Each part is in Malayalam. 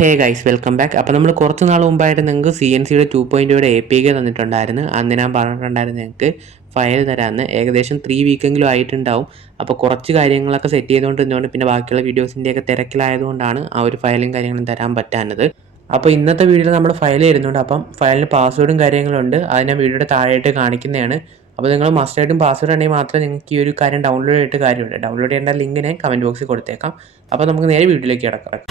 Hey guys welcome back. അപ്പോൾ നമ്മൾ കുറച്ച് നാൾ മുമ്പായിട്ട് നിങ്ങൾക്ക് CNCയുടെ 2.0 APK തന്നിട്ടുണ്ടായിരുന്നു. അന്ന് ഞാൻ പറഞ്ഞിട്ടുണ്ടായിരുന്നു നിങ്ങൾക്ക് ഫയൽ തരാമെന്ന്. ഏകദേശം 3 വീക്കെങ്കിലും ആയിട്ടുണ്ടാവും. അപ്പോൾ കുറച്ച് കാര്യങ്ങളൊക്കെ സെറ്റ് ചെയ്തുകൊണ്ട് പിന്നെ ബാക്കിയുള്ള വീഡിയോസിൻ്റെയൊക്കെ തിരക്കിലായതുകൊണ്ടാണ് ആ ഒരു ഫയലും കാര്യങ്ങളും തരാൻ പറ്റാഞ്ഞത്. അപ്പോൾ ഇന്നത്തെ വീഡിയോയിൽ നമ്മൾ ഫയൽ തരുന്നുണ്ട്. അപ്പം ഫയലിന് പാസ്വേഡും കാര്യങ്ങളുണ്ട്. അത് ഞാൻ വീഡിയോയുടെ താഴെയായിട്ട് കാണിക്കുന്നതാണ്. അപ്പോൾ നിങ്ങൾ മസ്റ്റായിട്ടും പാസ്വേഡ് ഉണ്ടെങ്കിൽ മാത്രമേ നിങ്ങൾക്ക് ഈ ഒരു കാര്യം ഡൗൺലോഡ് ചെയ്തിട്ട് കാര്യമുണ്ട്. ഡൗൺലോഡ് ചെയ്യേണ്ട ലിങ്ക് ഞാൻ കമൻറ്റ് ബോക്സിൽ കൊടുത്തേക്കാം. അപ്പോൾ നമുക്ക് നേരെ വീഡിയോയിലേക്ക് കിടക്കാം.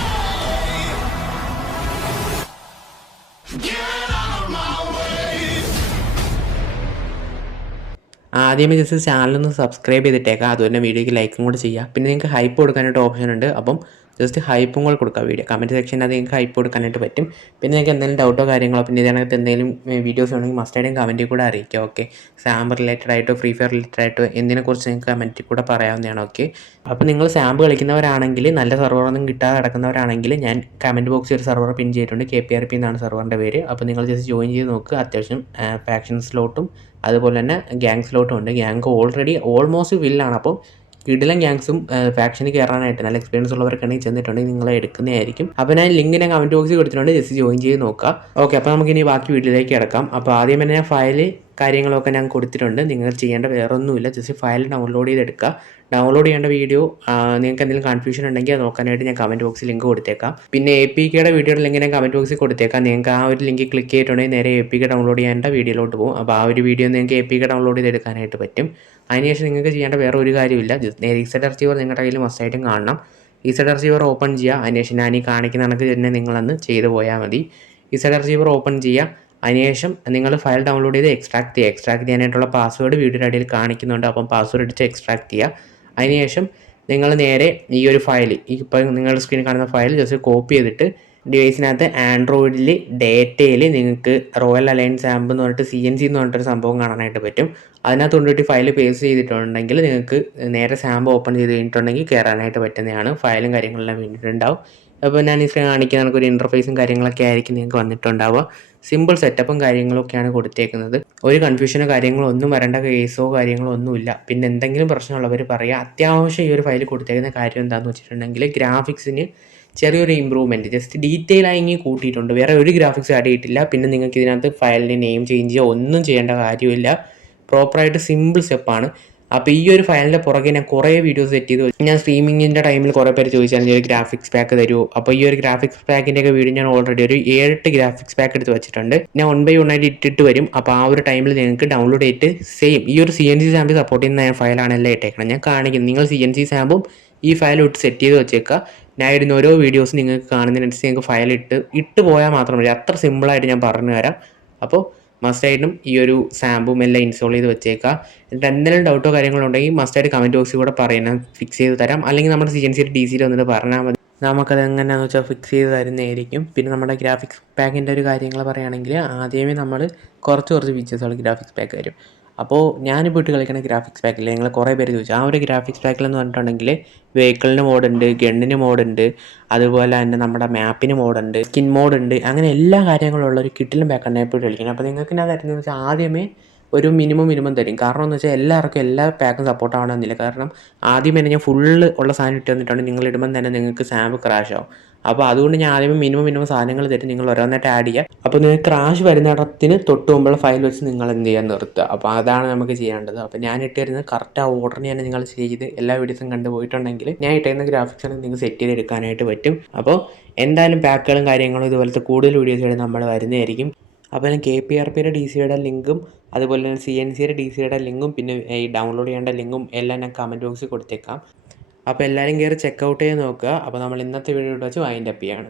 ആദ്യമേ ജസ്റ്റ് ചാനലൊന്ന് സബ്സ്ക്രൈബ് ചെയ്തിട്ടേക്കാം. അതുപോലെ വീഡിയോയ്ക്ക് ലൈക്കും കൂടെ ചെയ്യുക. പിന്നെ നിങ്ങൾക്ക് ഹൈപ്പ് കൊടുക്കാനായിട്ട് ഓപ്ഷൻ ഉണ്ട്. അപ്പം ജസ്റ്റ് ഹൈപ്പും കൂടെ കൊടുക്കുക. വീഡിയോ കമൻറ്റ് സെക്ഷനിൽ അത് നിങ്ങൾക്ക് ഹൈപ്പ് കൊടുക്കാനായിട്ട് പറ്റും. പിന്നെ നിങ്ങൾക്ക് എന്തെങ്കിലും ഡൗട്ടോ കാര്യങ്ങളോ പിന്നെ ഇതിനകത്ത് എന്തെങ്കിലും വീഡിയോസ് ഉണ്ടെങ്കിൽ മസ്റ്റായിട്ടും കമൻറ്റിൽ കൂടെ അറിയിക്കുക. ഓക്കെ, സാമ്പ് റിലേറ്റഡ് ആയിട്ടോ ഫ്രീ ഫയർ റിലേറ്റഡ് ആയിട്ടോ എന്തിനെക്കുറിച്ച് നിങ്ങൾക്ക് കമൻറ്റിൽ കൂടെ പറയാവുന്നതാണ്. ഓക്കെ, അപ്പോൾ നിങ്ങൾ സാമ്പ് കളിക്കുന്നവരാണെങ്കിൽ, നല്ല സെർവറൊന്നും കിട്ടാതെ കിടക്കുന്നവരാണെങ്കിൽ ഞാൻ കമൻറ്റ് ബോക്സിൽ ഒരു സെർവർ പിൻ ചെയ്തിട്ടുണ്ട്. KPRP എന്നാണ് സെർവറിൻ്റെ പേര്. അപ്പോൾ നിങ്ങൾ ജസ്റ്റ് ജോയിൻ ചെയ്ത് നോക്കുക. അത്യാവശ്യം ഫാക്ഷൻ സ്ലോട്ടും അതുപോലെ തന്നെ ഗ്യാങ് സ്ലോട്ടും ഉണ്ട്. ഗ്യാങ് ഓൾറെഡി ഓൾമോസ്റ്റ് ഫില്ലാണ്. അപ്പോൾ കിടിലൻ ഗ്യാങ്സും ഫാക്ഷന് കയറാനായിട്ട് നല്ല എക്സ്പീരിയൻസ് ഉള്ളവർക്കാണെങ്കിൽ ചെന്നിട്ടുണ്ടെങ്കിൽ നിങ്ങളെ എടുക്കുന്നതായിരിക്കും. അപ്പോൾ ഞാൻ ലിങ്ക് ഞാൻ കമൻറ്റ് ബോക്സിൽ കൊടുത്തിട്ടുണ്ട്. ജസ്റ്റ് ജോയിൻ ചെയ്ത് നോക്കുക. ഓക്കെ, അപ്പോൾ നമുക്കിനി ബാക്കി വീഡിയോയിലേക്ക് കിടക്കാം. അപ്പോൾ ആദ്യം തന്നെ ഞാൻ ഫയൽ കാര്യങ്ങളൊക്കെ ഞാൻ കൊടുത്തിട്ടുണ്ട്. നിങ്ങൾ ചെയ്യേണ്ട വേറെ ഒന്നുമില്ല. ജസ്റ്റ് ഫയൽ ഡൗൺലോഡ് ചെയ്തെടുക്കുക. ഡൗൺലോഡ് ചെയ്യേണ്ട വീഡിയോ നിങ്ങൾക്ക് എന്തെങ്കിലും കൺഫ്യൂഷൻ ഉണ്ടെങ്കിൽ അത് നോക്കാനായിട്ട് ഞാൻ കമൻറ്റ് ബോക്സിൽ ലിങ്ക് കൊടുത്തേക്കാം. പിന്നെ APKയുടെ വീഡിയോയുടെ ലിങ്ക് ഞാൻ കമൻറ്റ് ബോക്സിൽ കൊടുത്തേക്കാം. നിങ്ങൾക്ക് ആ ഒരു ലിങ്ക് ക്ലിക്ക് ചെയ്തിട്ടുണ്ടെങ്കിൽ നേരെ APK ഡൗൺലോഡ് ചെയ്യേണ്ട വീഡിയോയിലോട്ട് പോകും. അപ്പോൾ ആ ഒരു വീഡിയോ നിങ്ങൾക്ക് APK ഡൗൺലോഡ് ചെയ്തെടുക്കാനായിട്ട് പറ്റും. അതിനുശേഷം നിങ്ങൾക്ക് ചെയ്യേണ്ട വേറെ ഒരു കാര്യമില്ല. ESET റിസീവർ നിങ്ങളുടെ കയ്യിൽ മസ്റ്റായിട്ടും കാണണം. ESET റിസീവർ ഓപ്പൺ ചെയ്യുക. അതിനുശേഷം ഞാൻ ഈ കാണിക്കുന്ന കണക്ക് തന്നെ നിങ്ങളന്ന് ചെയ്ത് പോയാൽ മതി. ESET റിസീവർ ഓപ്പൺ ചെയ്യുക. അതിനുശേഷം നിങ്ങൾ ഫയൽ ഡൗൺലോഡ് ചെയ്ത് എക്സ്ട്രാക്ട് ചെയ്യുക. എക്സ്ട്രാക്ട് ചെയ്യാനായിട്ടുള്ള പാസ്വേഡ് വീഡിയോയുടെ അടിയിൽ കാണിക്കുന്നുണ്ട്. അപ്പം പാസ്വേഡ് അടിച്ച് എക്സ്ട്രാക്ട് ചെയ്യുക. അതിനുശേഷം നിങ്ങൾ നേരെ ഈ ഒരു ഫയൽ, ഇപ്പോൾ നിങ്ങളുടെ സ്ക്രീനിൽ കാണുന്ന ഫയൽ ജസ്റ്റ് കോപ്പി ചെയ്തിട്ട് ഡിവൈസിനകത്ത് ആൻഡ്രോയിഡിൽ ഡേറ്റയിൽ നിങ്ങൾക്ക് റോയൽ അലയൻസ് ആമ്പ് എന്ന് പറഞ്ഞിട്ട് CNC എന്ന് പറഞ്ഞിട്ടൊരു സംഭവം കാണാനായിട്ട് പറ്റും. അതിനകത്ത് കൊണ്ടിട്ട് ഫയൽ പേസ്റ്റ് ചെയ്തിട്ടുണ്ടെങ്കിൽ നിങ്ങൾക്ക് നേരെ സാമ്പ് ഓപ്പൺ ചെയ്ത് കഴിഞ്ഞിട്ടുണ്ടെങ്കിൽ കയറാനായിട്ട് പറ്റുന്നതാണ്. ഫയലും കാര്യങ്ങളെല്ലാം വേണ്ടിയിട്ടുണ്ടാവും. അപ്പോൾ ഞാൻ ഈ സ്ക്രീൻ കാണിക്കുന്ന നമുക്കൊരു ഇൻ്റർഫേസും കാര്യങ്ങളൊക്കെ ആയിരിക്കും നിങ്ങൾക്ക് വന്നിട്ടുണ്ടാവുക. സിമ്പിൾ സെറ്റപ്പും കാര്യങ്ങളൊക്കെയാണ് കൊടുത്തേക്കുന്നത്. ഒരു കൺഫ്യൂഷനോ കാര്യങ്ങളോ ഒന്നും വരേണ്ട കേസോ കാര്യങ്ങളോ ഒന്നുമില്ല. പിന്നെ എന്തെങ്കിലും പ്രശ്നമുള്ളവർ പറയുക. അത്യാവശ്യം ഈ ഒരു ഫയൽ കൊടുത്തേക്കുന്ന കാര്യം എന്താണെന്ന് വെച്ചിട്ടുണ്ടെങ്കിൽ ഗ്രാഫിക്സിന് ചെറിയൊരു ഇമ്പ്രൂവ്മെൻറ്റ് ജസ്റ്റ് ഡീറ്റെയിൽ ആയി കൂട്ടിയിട്ടുണ്ട്. വേറെ ഒരു ഗ്രാഫിക്സ് ആഡ് ചെയ്തിട്ടില്ല. പിന്നെ നിങ്ങൾക്ക് ഇതിനകത്ത് ഫയലിൻ്റെ നെയിം ചേഞ്ച് ചെയ്യുക ഒന്നും ചെയ്യേണ്ട കാര്യമില്ല. പ്രോപ്പറായിട്ട് സിമ്പിൾ സ്റ്റെപ്പാണ്. അപ്പോൾ ഈ ഒരു ഫയലിൻ്റെ പുറകെ ഞാൻ കുറേ വീഡിയോസ് സെറ്റ് ചെയ്തു. ഞാൻ സ്ട്രീമിങ്ങിൻ്റെ ടൈമിൽ കുറേ പേര് ചോദിച്ചാൽ ഈ ഒരു ഗ്രാഫിക്സ് പാക്ക് തരുമോ. അപ്പോൾ ഈ ഒരു ഗ്രാഫിക്സ് പാക്കിൻ്റെയൊക്കെ വീഡിയോ ഞാൻ ഓൾറെഡി ഒരു 7-8 ഗ്രാഫിക്സ് പാക്ക് എടുത്ത് വെച്ചിട്ടുണ്ട്. ഞാൻ 1 by 1 ആയിട്ട് ഇട്ടിട്ട് വരും. അപ്പോൾ ആ ഒരു ടൈമിൽ നിങ്ങൾക്ക് ഡൗൺലോഡ് ചെയ്തിട്ട് സെയിം ഈ ഒരു CNC സാമ്പിൾ സപ്പോർട്ട് ചെയ്യുന്ന ഫയലാണെല്ലാം ഇട്ടേക്കണം. ഞാൻ കാണിക്കുന്നത് നിങ്ങൾ CNC സാമ്പും ഈ ഫയൽ ഇട്ട് സെറ്റ് ചെയ്ത് വെച്ചേക്കുക. ഞാൻ ഇടുന്ന ഓരോ വീഡിയോസ് നിങ്ങൾക്ക് കാണുന്നതിനനുസരിച്ച് നിങ്ങൾക്ക് ഫയൽ ഇട്ട് പോയാൽ മാത്രം മതി. അത്ര സിമ്പിളായിട്ട് ഞാൻ പറഞ്ഞു തരാം. അപ്പോൾ മസ്റ്റായിട്ടും ഈ ഒരു സാമ്പും എല്ലാം ഇൻസ്റ്റാൾ ചെയ്ത് വെച്ചേക്കുക. എന്നിട്ട് എന്തെങ്കിലും ഡൗട്ടോ കാര്യങ്ങളോ ഉണ്ടെങ്കിൽ മസ്റ്റായിട്ട് കമൻറ്റ് ബോക്സിൽ കൂടെ പറയണം, ഫിക്സ് ചെയ്ത് തരാം. അല്ലെങ്കിൽ നമ്മുടെ CNCയുടെ DC വന്നിട്ട് പറഞ്ഞാൽ മതി. നമുക്കത് എങ്ങനെയാണെന്ന് വെച്ചാൽ ഫിക്സ് ചെയ്ത് തരുന്നതായിരിക്കും. പിന്നെ നമ്മുടെ ഗ്രാഫിക്സ് പാക്കിൻ്റെ ഒരു കാര്യങ്ങൾ പറയുകയാണെങ്കിൽ ആദ്യമേ നമ്മൾ കുറച്ച് ഫീച്ചേഴ്സുകൾ ഗ്രാഫിക്സ് പാക്ക് വരും. അപ്പോൾ ഞാനിപ്പോൾ ഇട്ട് കളിക്കുന്ന ഗ്രാഫിക്സ് പാക്കിൽ നിങ്ങൾ കുറേ പേര് ചോദിച്ചു. ആ ഒരു ഗ്രാഫിക്സ് പാക്കിലെന്ന് പറഞ്ഞിട്ടുണ്ടെങ്കിൽ വെഹിക്കിളിന് മോഡുണ്ട്, ഗണ്ണിന് മോഡുണ്ട്, അതുപോലെ തന്നെ നമ്മുടെ മാപ്പിന് മോഡുണ്ട്, സ്കിൻ മോഡുണ്ട്, അങ്ങനെ എല്ലാ കാര്യങ്ങളുള്ള ഒരു കിട്ടിലും പാക്കാണ് ഇപ്പോൾ കളിക്കുന്നത്. അപ്പോൾ നിങ്ങൾക്ക് ഞാൻ തരുന്നതെന്ന് വെച്ചാൽ ആദ്യമേ ഒരു മിനിമം തരും. കാരണം എന്ന് വെച്ചാൽ എല്ലാവർക്കും എല്ലാ പാക്കും സപ്പോർട്ട് ആവണമെന്നില്ല. കാരണം ആദ്യം തന്നെ ഞാൻ ഫുള്ള് ഉള്ള സാധനം ഇട്ട് തന്നിട്ടുണ്ടെങ്കിൽ നിങ്ങൾ ഇടുമ്പം തന്നെ നിങ്ങൾക്ക് സാമ്പ് ക്രാഷ് ആവും. അപ്പോൾ അതുകൊണ്ട് ഞാൻ ആദ്യമേ മിനിമം സാധനങ്ങൾ തരും. നിങ്ങൾ ഓരോന്നായിട്ട് ആഡ് ചെയ്യുക. അപ്പോൾ നിങ്ങൾക്ക് ക്രാഷ് വരുന്നിടത്തിന് തൊട്ട് മുമ്പുള്ള ഫയൽ വെച്ച് നിങ്ങൾ എന്ത് ചെയ്യാൻ നിർത്തുക. അപ്പോൾ അതാണ് നമുക്ക് ചെയ്യേണ്ടത്. അപ്പോൾ ഞാൻ ഇട്ട് തരുന്നത് കറക്റ്റ് ആ ഓർഡറിന് തന്നെ നിങ്ങൾ ചെയ്ത് എല്ലാ വീഡിയോസും കണ്ടുപോയിട്ടുണ്ടെങ്കിൽ ഞാൻ ഇട്ടുന്ന ഗ്രാഫിക്സ് ആണ് നിങ്ങൾക്ക് സെറ്റ് ചെയ്തെടുക്കാനായിട്ട് പറ്റും. അപ്പോൾ എന്തായാലും പാക്കുകളും കാര്യങ്ങളും ഇതുപോലത്തെ കൂടുതൽ വീഡിയോസുകൾ നമ്മൾ വരുന്നതായിരിക്കും. അപ്പോൾ ഞാൻ KPRPയുടെ DCയുടെ ലിങ്കും അതുപോലെ തന്നെ CNCയുടെ DCയുടെ ലിങ്കും പിന്നെ ഈ ഡൗൺലോഡ് ചെയ്യേണ്ട ലിങ്കും എല്ലാം ഞാൻ കമൻറ്റ് ബോക്സിൽ കൊടുത്തേക്കാം. അപ്പോൾ എല്ലാവരും കയറി ചെക്കൗട്ട് ചെയ്ത് നോക്കുക. അപ്പോൾ നമ്മൾ ഇന്നത്തെ വീഡിയോ വെച്ച് വൈൻഡ് അപ്പ് ചെയ്യാണ്.